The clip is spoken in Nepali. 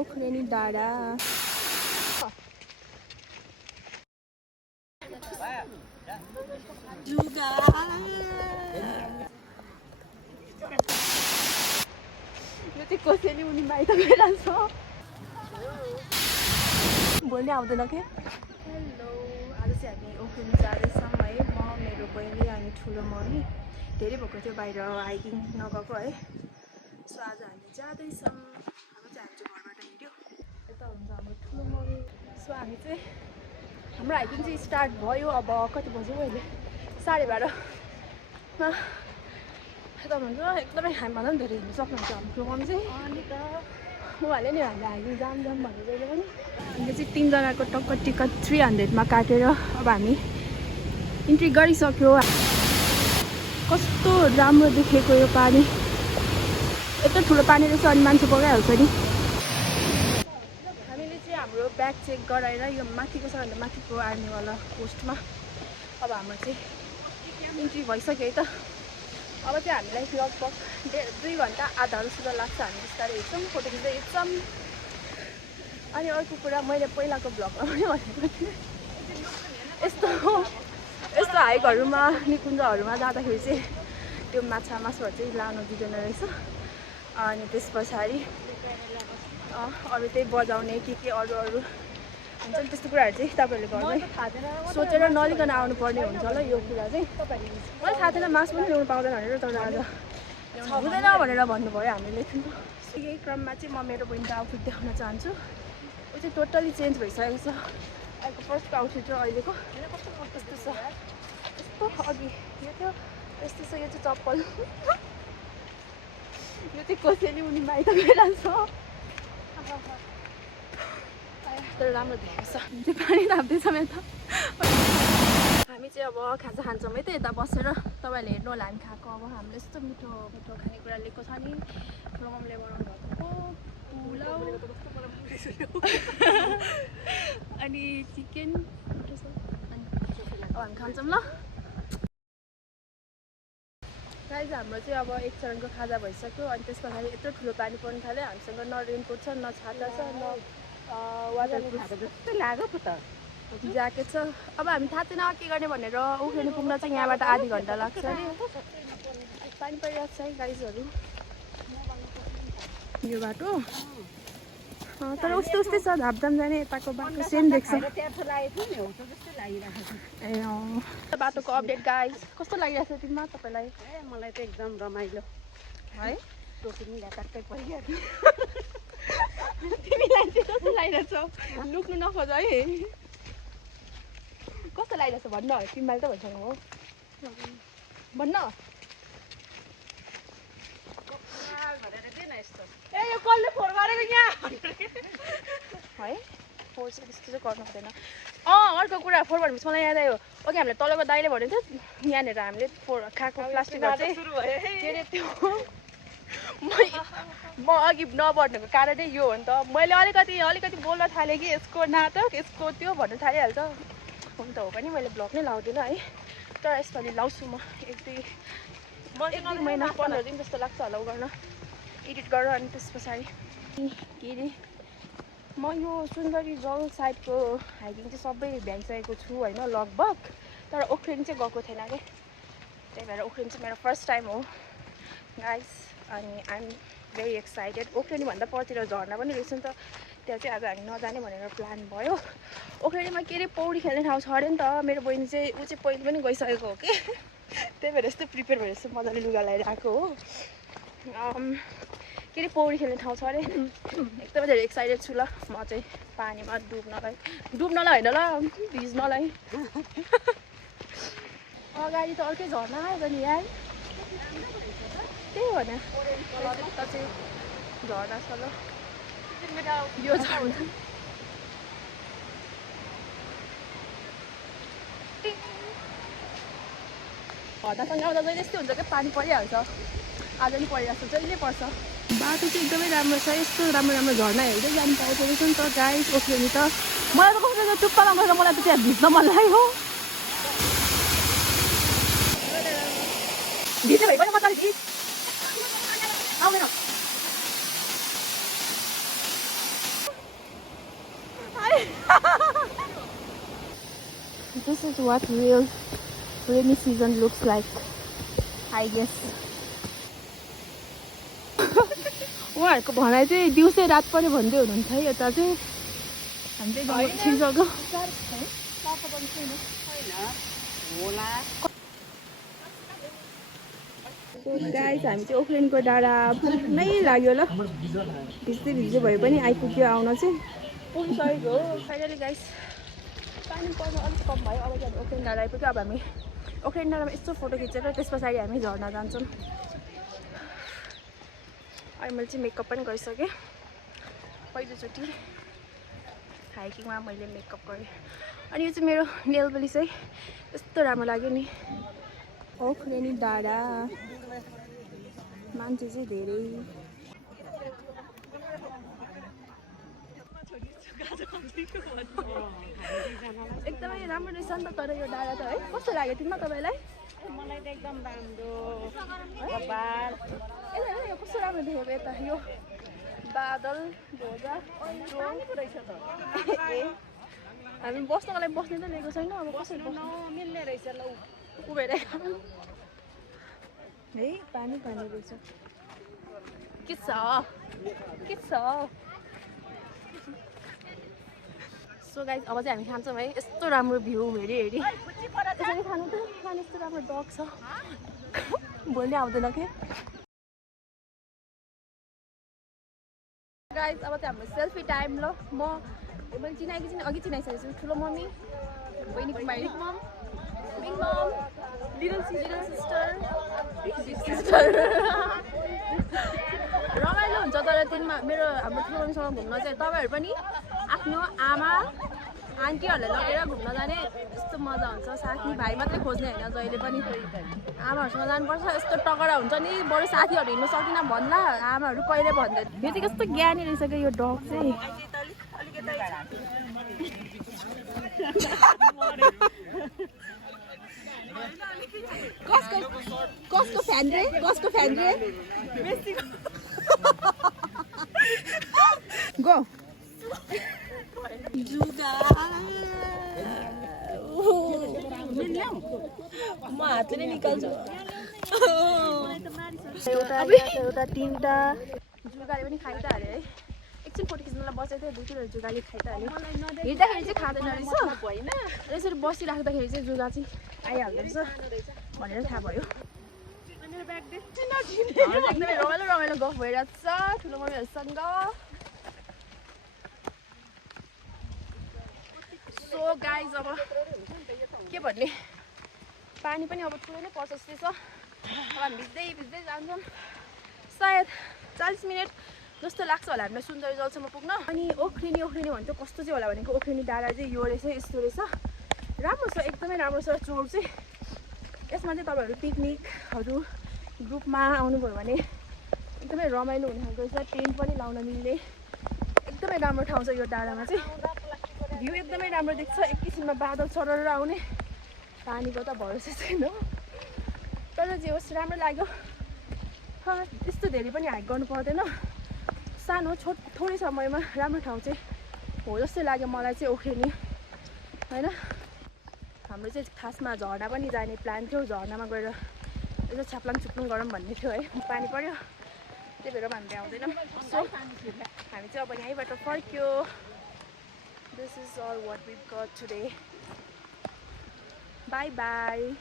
ओखरेनी डाँडा जुगा यो चाहिँ कसैले उनी माइत गइरहेछ बोल्नै आउँदैन के हेलो आज चाहिँ हामी ओखरेनी जाँदैछौँ है म मेरो बहिनी अनि ठुलो मम्मी धेरै भएको थियो बाहिर हाइकिङ नगएको है सो आज हामी जाँदैछौँ अब चाहिँ हामी चाहिँ घरबाट हिँड्यो यता हुन्छ हाम्रो ठुलो मम्मी सो हामी चाहिँ हाम्रो हाइकिङ चाहिँ स्टार्ट भयो अब कति बज्यो अहिले 12:30मा यता हुन्छ एकदमै हामीभन्दा पनि धेरै हिँड्नु सक्नुहुन्छ हाम्रो ठुलो मम्मी चाहिँ अनि त उहाँले नि हामीले हाइकिङ जाम भन्नु जहिले पनि हामीले चाहिँ 3 जनाको टक्क टिकट 300मा काटेर अब हामी इन्ट्री गरिसक्यो कस्तो राम्रो देखेको यो पानी यत्रो ठुलो पानी रहेछ अनि मान्छे बगाइहाल्छ नि हामीले चाहिँ हाम्रो ब्याग चेक गराएर यो माथिको सबभन्दा माथिको आर्मीवाला पोस्टमा अब हाम्रो चाहिँ इन्ट्री भइसक्यो है त अब चाहिँ हामीलाई लगभग 2 घन्टा आधा जस्तो लाग्छ हामी बिस्तारै हिँड्छौँ फोटो खिच्दै हिँड्छौँ अनि अर्को कुरा मैले पहिलाको भ्लगमा पनि भनेको थिएँ यस्तो हाइकहरूमा निकुञ्जहरूमा जाँदाखेरि चाहिँ त्यो माछा मासुहरू चाहिँ लानु दिँदैन रहेछ अनि त्यस पछाडि अरू त्यही बजाउने के अरू हुन्छ नि त्यस्तो कुराहरू चाहिँ तपाईँहरूले घरमै सोचेर नलिकन आउनुपर्ने हुन्छ ल यो कुरा चाहिँ मलाई थाहा थिएन मासु पनि ल्याउनु पाउँदैन भनेर तर आज हुँदैन भनेर भन्नुभयो हामीले यही क्रममा चाहिँ म मेरो बहिनीको आउटफिट देखाउन चाहन्छु ऊ चाहिँ टोटली चेन्ज भइसकेको छ अहिलेको फर्स्टको आउटफिट र अहिलेको कस्तो कस्तो छ यस्तो अघि यो थियो यस्तो छ यो चाहिँ चप्पल यो चाहिँ कसैले उनी माइत गइरहेछ तर राम्रो देखेको छ त्यो पानी थाप्दैछ मेरो त हामी चाहिँ अब खाजा खान्छौँ है त यता बसेर तपाईँहरूले हेर्नु होला हामी खाएको अब हामीले यस्तो मिठो मिठो खानेकुरा लिएको छ नि ठुलो मम्मीले बनाउनु भएको पुलाउ अनि चिकन अब हामी खान्छौँ ल गाइज हाम्रो चाहिँ अब एक चरणको खाजा भइसक्यो अनि त्यस पछाडि यत्रो ठुलो पानी पर्नु थाल्यो हामीसँग न रेनकोट छ न छाता छ न वाटरप्रुफ जस्तै लाग्यो पो त ज्याकेट छ अब हामी थाहा छैन के गर्ने भनेर उफ्रिनु पुग्न चाहिँ यहाँबाट आधी घन्टा लाग्छ अरे पानी परिरहेको छ है गाइजहरू यो बाटो तर उस्तै उस्तै छ धापधाम जाने यताको बाटो सेम देख्छ ए बाटोको अपडेट गाइज कस्तो लागिरहेको छ तिमीमा तपाईँलाई मलाई त एकदम रमाइलो है टोकिनी ढाक्कै परिहाल्यो तिमीलाई चाहिँ कस्तो लागिरहेछ लुक्नु नखोज है कस्तो लागिरहेछ भन्न तिमीलाई त भन्छौ हो भन्न ए यो कसले फोन गरेको यहाँ है फोर चाहिँ त्यस्तो चाहिँ गर्नु हुँदैन अर्को कुरा फोर भनेपछि मलाई याद आयो ओके हामीले तलको दाइले भनेको थियो यहाँनिर हामीले फोर खाएको प्लास्टिकहरू चाहिँ के अरे त्यो म अघि नबढ्नुको कारणै यो हो नि त मैले अलिकति बोल्न थालेँ कि यसको नाटक यसको त्यो भन्नु थालिहाल्छ हुन त हो पनि मैले ब्लग नै लाउँदिनँ है तर यसपालि लाउँछु म एक दुई महिना 15 दिन जस्तो लाग्छ होला गर्न एडिट गरेर अनि त्यस पछाडि के अरे म यो सुनगढी जल साइडको हाइकिङ चाहिँ सबै भ्याइसकेको छु होइन लगभग तर ओखरेनी चाहिँ गएको थिएन क्या त्यही भएर ओखरेनी चाहिँ मेरो फर्स्ट टाइम हो गाइस अनि आइएम भेरी एक्साइटेड ओखरेनी भन्दा परतिर झर्ना पनि रहेछ नि त त्यहाँ चाहिँ आज हामी नजाने भनेर प्लान भयो ओखरेनीमा के अरे पौडी खेल्ने ठाउँ छ अरे नि त मेरो बहिनी चाहिँ ऊ चाहिँ पहिले पनि गइसकेको हो कि त्यही भएर यस्तो प्रिपेयर भएर यस्तो मजाले लुगा लगाएर आएको हो के अरे पौडी खेल्ने ठाउँ छ अरे एकदमै धेरै एक्साइटेड छु ल म चाहिँ पानीमा डुब्नलाई होइन ल भिज्नलाई अगाडि त अर्कै झर्ना आयो नि यार त्यही हो न चाहिँ झर्ना छ ल यो झर्ना झर्नासँग आउँदा जहिले यस्तै हुन्छ क्या पानी परिहाल्छ आज पनि परिरहेको छ जहिले पर्छ बाटो चाहिँ एकदमै राम्रो छ यस्तो राम्रो राम्रो झर्ना हेर्दै जानु पाउँछ रहेछ नि त गाइस ओखरेनी त मलाई त कस्तो टुप्पामा गएर मलाई त त्यहाँ भिज्न मन लाग्यो भिज्दै भए पनि मजाले गीत आउँदैन This is what real rainy season looks like, I guess. उहाँहरूको भनाइ चाहिँ दिउँसै रात पर्यो भन्दै हुनुहुन्छ है। यता चाहिँ हामी चाहिँ गाउँ छिर्सक्यो। सो गाइस हामी चाहिँ ओखलेनको डाँडा पुग्नै लाग्यो ल। भिज्दै भिज्दै भए पनि आइपुग्यो आउन चाहिँ पुगिसकेको हो। फाइनली गाइस पानी पर्न अलिक कम भयो। अब चाहिँ हामी ओखलेन डाँडा आइपुग्यो। अब हामी ओखलेन डाँडामा यस्तो फोटो खिचेर त्यस पछाडि हामी झर्ना जान्छौँ। अहिले मैले चाहिँ मेकअप पनि गरिसकेँ। पहिलोचोटि हाइकिङमा मैले मेकअप गरेँ। अनि यो चाहिँ मेरो नेल पलिस है, यस्तो राम्रो लाग्यो नि। ओखलेनी डाँडा मान्छे चाहिँ धेरै। एकदमै राम्रो रहेछ नि त तर यो डाँडा त है। कस्तो लाग्यो तिमीमा तपाईँलाई? मलाई त एकदम राम्रो यो कस्तो राम्रो देखेको यता यो बादल ढोजा रहेछ त ए हामी बस्नको लागि बस्ने त लिएको छैन। अब कसरी मिल्ने रहेछ ल उभिएर है पानी पानी रहेछ। के छ के छ? सो गाइस अब चाहिँ हामी खान्छौँ है। यस्तो राम्रो भ्यू हेरी हेरी यसरी खानु त खानु। यस्तो राम्रो डग छ बोल्नै आउँदैन के। गाइस अब चाहिँ हाम्रो सेल्फी टाइम ल। मैले चिनाएकी चाहिँ अघि चिनाइसकेको छु। ठुलो मम्मी, बहिनी कुमारी, बिग मम, लिटल सिस्टर रमाइलो हुन्छ तर तिनमा मेरो हाम्रो ठुलो मम्मीसँग घुम्न चाहिँ। तपाईँहरू पनि आफ्नो आमा आन्टीहरूलाई लगेर घुम्न जाने यस्तो मजा हुन्छ। साथी भाइ मात्रै खोज्ने होइन, जहिले पनि आमाहरूसँग जानुपर्छ। यस्तो टकडा हुन्छ नि, बरु साथीहरू हिँड्नु सकिनँ भन्ला आमाहरू कहिले भन्दै। यो चाहिँ कस्तो ज्ञानी रहेछ क्या यो डग चाहिँ। कसको फ्यान रे? कसको फ्यान रे? गो जुगा म हातले नै निकाल्छु। एउटा तिनवटा जुगाले पनि खाइ त हाल्यो है। एकछिन फोटो खिच्नुलाई बसेको थियो, दुईवटा जुगाले खाइ त हाल्यो। हिँड्दाखेरि चाहिँ खाँदैन रहेछ, यसरी बसिराख्दाखेरि चाहिँ जुगा चाहिँ आइहाल्दो रहेछ भनेर थाहा भयो। एकदमै रमाइलो रमाइलो गफ भइरहेको छ ठुलो मम्मीहरूसँग। सो गाइज अब के भन्ने, पानी पनि अब ठुलो नै पर्छ जस्तै छ। अब हामी भिज्दै भिज्दै जान्छौँ। सायद 40 मिनट जस्तो लाग्छ होला हामीलाई सुन्दर जलसम्म पुग्न। अनि ओखलेनी भनेको कस्तो चाहिँ होला भनेको ओखलेनी डाँडा चाहिँ यो रहेछ, यस्तो रहेछ। राम्रो छ, एकदमै राम्रो छ। चोर चाहिँ यसमा चाहिँ तपाईँहरू पिकनिकहरू ग्रुपमा आउनुभयो भने एकदमै रमाइलो हुने खालको रहेछ। टेन्ट पनि लाउन मिल्ने एकदमै राम्रो ठाउँ छ यो डाँडामा चाहिँ। भ्यू एकदमै राम्रो देख्छ। एक किसिममा बादल चढेर आउने, पानीको त भरोसा छैन तर जे होस् राम्रो लाग्यो। त्यस्तो धेरै पनि हाइक गर्नु पर्दैन, सानो थोरै समयमा राम्रो ठाउँ चाहिँ हो जस्तो लाग्यो मलाई चाहिँ ओखलेनी होइन। हाम्रो चाहिँ खासमा झर्ना पनि जाने प्लान थियो। झर्नामा गएर यसो छ्याप्लाङ छुप्लुङ गरौँ भन्ने थियो है। पानी पर्यो त्यही भएर हामी आउँदैनौँ। सो हामी चाहिँ अब यहीँबाट फर्क्यो। This is all what we've got today. Bye bye.